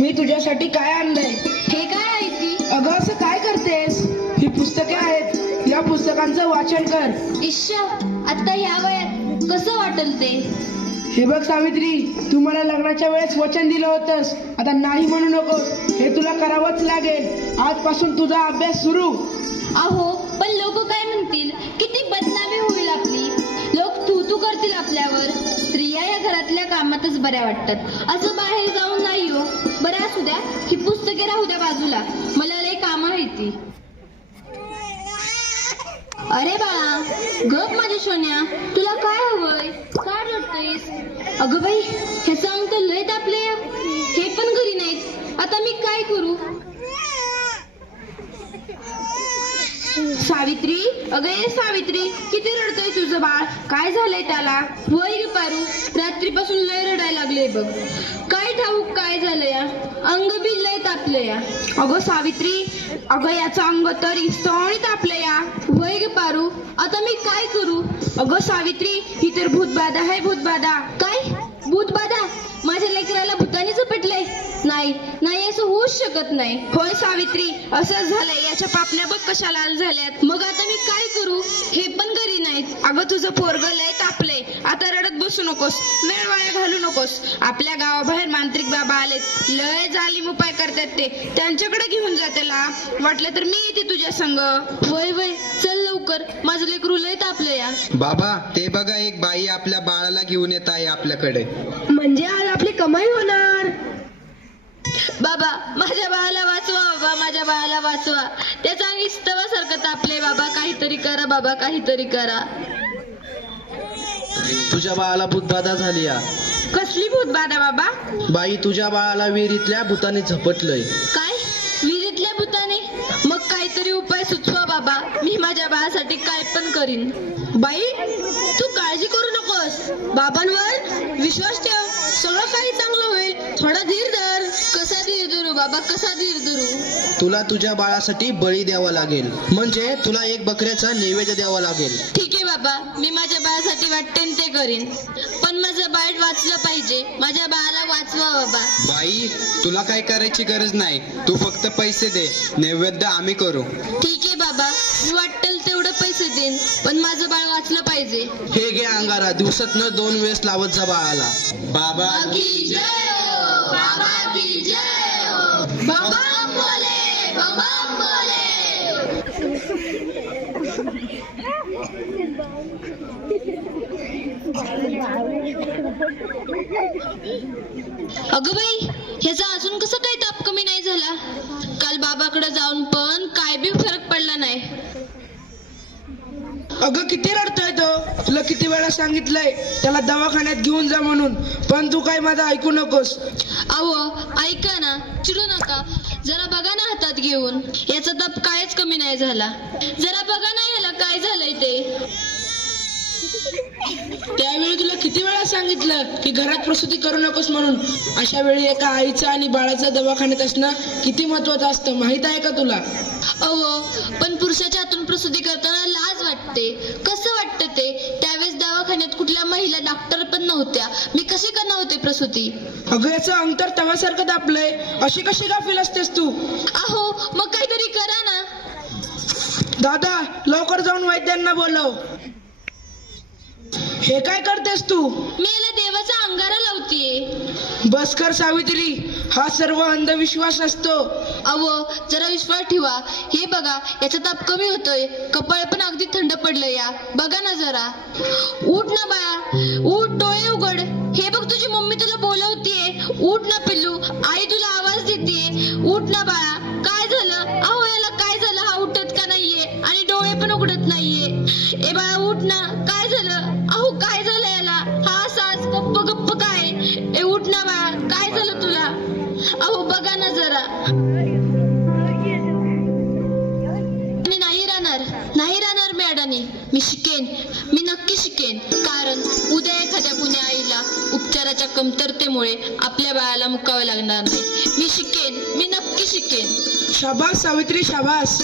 मी तुझ्यासाठी काय आणलंय. हे काय आहे ती? अगं असं काय करतेस. ही पुस्तके आहेत, या पुस्तकांचं वाचन कर. इश्श, आता ह्या वयात कसं वाटल ते? हे बघ सावित्री, तू मला लग्नाच्या वेळेस वचन दिलं होतंस, आता नाही म्हणू नकोस. हे तुला करावंच लागेल. आजपासून तुझा अभ्यास सुरू. अहो, पण लोक काय म्हणतील? किती बदनामी होईल आपली. लोक तू करतील आपल्यावर. स्त्रिया या घरातल्या कामातच बऱ्या वाटतात, असं बाहेर जाऊन नाही हो. बरं असू द्या, ही पुस्तके राहू द्या बाजूला, मला लय कामं आहे ती. अरे बाळा, गप माझ्या सोन्या, तुला काय हवंय? काय रडतोयस? अगं बाई, ह्याचं अंग तर लय तापले. हे पण घरी नाहीत, आता मी काय करू? सावित्री, अगं ये सावित्री, किती रडतोय तुझं बाळ? काय झालंय त्याला? वय ग पारू, रात्रीपासून लय रडायला लागले बघ. काय ठाऊक काय झालं या? अंग बी लय तापलं या. अगं सावित्री, अगं याचं अंग तर इस्तवणी तापलं या. वय ग पारू, आता मी काय करू? अगं सावित्री, ही तर भूतबाधा आहे, भूतबाधा. काय भूतबाधा? माझ्या लेकराला भूताने झपटलंय? नाही नाही, असं होऊच शकत नाही. होय सावित्री, असंच झालंय. याच्या पापण्या बघ कशा लाल झाल्यात. मग आता मी काय करू? हे पण घरी नाहीत. अगं तुझं पोरगं लय तापलंय, आता रडत बसू नकोस, वेळ वाया घालू नकोस. आपल्या गावाबाहेर मांत्रिक बाबा आलेत, लय जालीम उपाय करतात ते. त्यांच्याकडे घेऊन जा त्याला. वाटलं तर मी येते तुझ्या संग. वय वय, चल लवकर, माझं लेकरू लय तापलं या. बाबा, ते बघा, एक बाई आपल्या बाळाला घेऊन येत आहे आपल्याकडे. म्हणजे आज आपली कमाई होणार. बाबा, माझ्या बाळाला वाचवा. बाबा, माझ्या बाळाला वाचवा. त्याचा अंग इस्तवासारखं तापले. बाबा, काहीतरी करा. बाबा, काहीतरी करा. तुझ्या बाळाला भूतबाधा झाली या. कसली भूतबाधा बाबा? बाई, तुझ्या बाळाला विहिरीतल्या भूताने झपटलंय. काय? विहिरीतल्या भूताने? मग काहीतरी उपाय सुचवा बाबा, मी माझ्या बाळासाठी काय पण करीन. बाई, तू काळजी करू नकोस, बाबांवर विश्वास ठेव, सगळं काही चांगलं होईल. थोडा धीर धर. कसा धीर धरू बाबा, कसा धीर धरू? तुला तुझ्या बाळासाठी बळी द्यावा लागेल, म्हणजे तुला एक बकऱ्याचा नैवेद्य द्यावा लागेल. ठीक आहे बाबा, मी माझ्या बाळासाठी वाटतेन ते करीन, पण माझं बाळ वाचलं पाहिजे. माझ्या बाळाला वाचवा बाबा. बाई, तुला काय करायची गरज नाही, तू फक्त पैसे दे, नैवेद्य आम्ही करू. ठीक आहे बाबा, मी वाटेल तेवढं पैसे देईन, पण माझं बाळ वाचलं पाहिजे. हे घे अंगारा, दिवसातनं 2 वेळेस लावत जा बाळाला. बाबा की जय हो, बाबा की जय हो. बम बोले, बम बोले. अगं बाई, ह्याचा अजून कसं काही ताप कमी नाही झाला? काल बाबाकडे जाऊन पण काय बी फरक पडला नाही. अगं किती रडतोय तो. तुला किती वेळा सांगितलंय त्याला दवाखान्यात घेऊन जा म्हणून, पण तू काय माझं ऐकू नकोस. अहो, ऐका ना, चिडू नका. जरा बघा ना हातात घेऊन, याचा ताप कायच कमी नाही झाला. जरा बघा ना ह्याला काय झालंय ते. त्यावेळी तुला किती वेळा सांगितलं की घरात प्रसूती करू नकोस म्हणून. अशा वेळी एका आईचं आणि बाळाचं दवाखान्यात असणं किती महत्वाचं असतं, माहित आहे का तुला? अहो, पण पुरुषाच्या हातून प्रसूती करताना लाज वाटते. कसं वाटतं ते? त्यावेळेस दवाखान्यात कुठल्या महिला डॉक्टर पण नव्हत्या, मी कशी करणार होते प्रसूती? अगं याचं अंतर तव्यासारखं तापलंय, अशी कशी गाफील असतेस तू? अहो, मग काहीतरी करा ना. दादा, लवकर जाऊन वैद्यांना बोलव. हे काय करतेस तू? मी याला देवाचा अंगारा लावतीये. बस कर सावित्री, हा सर्व अंधविश्वास असतो. अहो, जरा विश्वास ठेवा. हे बघा, याचा ताप कमी होतोय, कपाळ पण अगदी थंड पडलं या. बघा ना जरा. उठ ना बाळा, उठ, डोळे उघड. हे बघ, तुझी मम्मी तुला बोलवतीये. उठ ना पिल्लू, आई तुला आवाज देते. उठ ना बाळा. काय झालं? अहो, याला काय झालं? हा उठत का नाहीये आणि डोळे पण उघडत नाहीये. ए बाळा, उठ ना. काय झालं? अहो, काय झालं याला? हा असाच गप्प गप्प काय? ए उठ ना बाळा, काय झालं तुला? अहो, बघा ना जरा. नाही राहणार मॅडमनी. मी शिकेन, मी नक्की शिकेन. कारण उद्या एखाद्या कुण्या आईला उपचाराच्या कमतरतेमुळे आपल्या बाळाला मुकावं लागणार नाही. मी शिकेन, मी नक्की शिकेन. शाबास सावित्री, शाबास.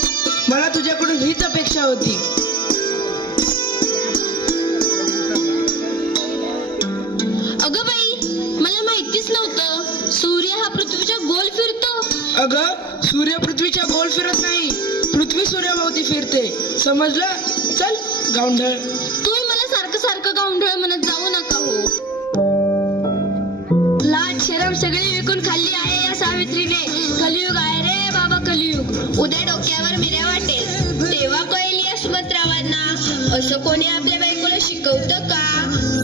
मला तुझ्याकडून हीच अपेक्षा होती. अगं बाई, मला माहितीच नव्हतं सूर्य हा पृथ्वीच्या गोल अगं सूर्य पृथ्वीच्या गोल फिरत नाही, पृथ्वी सूर्याभोवती फिरते, समजलं? चल गावंढळ. तुम्ही मला सारखं सारखं गावंढळ म्हणत जाऊ नका हो. लाज शरम सगळी विकून खाल्ली आहे या सावित्रीने. कलियुग आहे रे बाबा, कलियुग. उद्या डोक्यावर मिऱ्या वाटेल तेव्हा कळेल या सुमंतरावांना. असं कोणी आपल्या बायकोला शिकवतं का?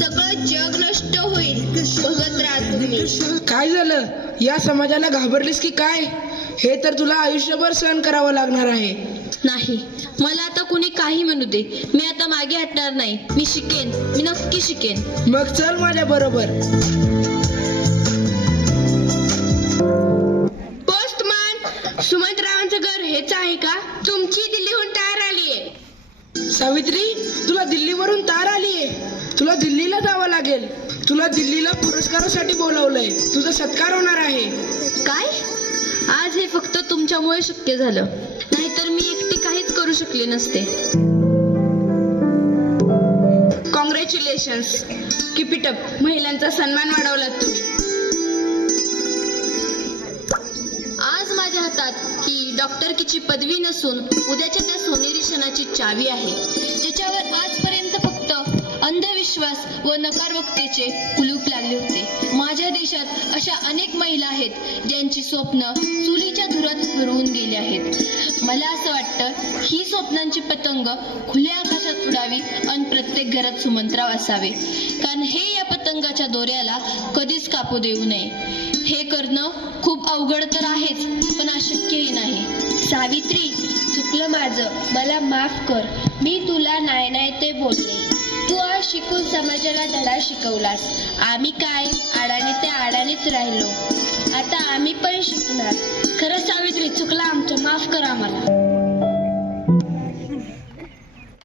सगळं जग नष्ट होईल, बघत राहा तुम्ही. काय झालं? या समाजाला घाबरलीस की काय? हे तर तुला आयुष्यभर सहन करावं लागणार आहे. नाही, मला आता कुणी काही म्हणू दे, मी आता मागे हटणार नाही. मी शिकेन, मी नक्की शिकेन. मग चल माझ्या बरोबर. पोस्टमन, सुमंतरावांचं घर हेच आहे का? तुमची दिल्लीहून तार आलीये. सावित्री, तुला दिल्लीवरून तार आलीये. तुला दिल्लीला जावं लागेल. तुला दिल्लीला पुरस्कारासाठी बोलवलंय. तुझा सत्कार होणार आहे. काय? आज हे फक्त तुमच्यामुळे शक्य झालं, नाहीतर मी एकटी काहीच करू शकले नसते. Congratulations, keep it up. महिलांचा सन्मान वाढवलात तुम्ही. आज माझ्या हातात ही डॉक्टरकीची पदवी नसून उद्याच्या त्या सोनेरी क्षणाची चावी आहे, ज्याच्यावर आजपर्यंत फक्त अंधविश्वास व नकारवक्तेचे कुलूप लागले होते. माझ्या देशात अशा अनेक महिला आहेत ज्यांची स्वप्न चुलीच्या धुरात हरवून गेली आहेत. मला असं वाटतं ही स्वप्नांची पतंग खुल्या आकाशात उडावी आणि प्रत्येक घरात सुमंतराव असावे, कारण हे या पतंगाच्या दोऱ्याला कधीच कापू देऊ नये. हे करणं खूप अवघड तर आहेच, पण अशक्यही नाही. सावित्री, चुकलं माझं, मला माफ कर. मी तुला नाही नाही ते बोलले. तू आज शिकून समाजाला धडा शिकवलास. आम्ही काय आडाने त्या आडानेच राहिलो. आता आम्ही पण शिकणार. खरं सावित्री, चुकला आमचं, माफ कर आम्हाला.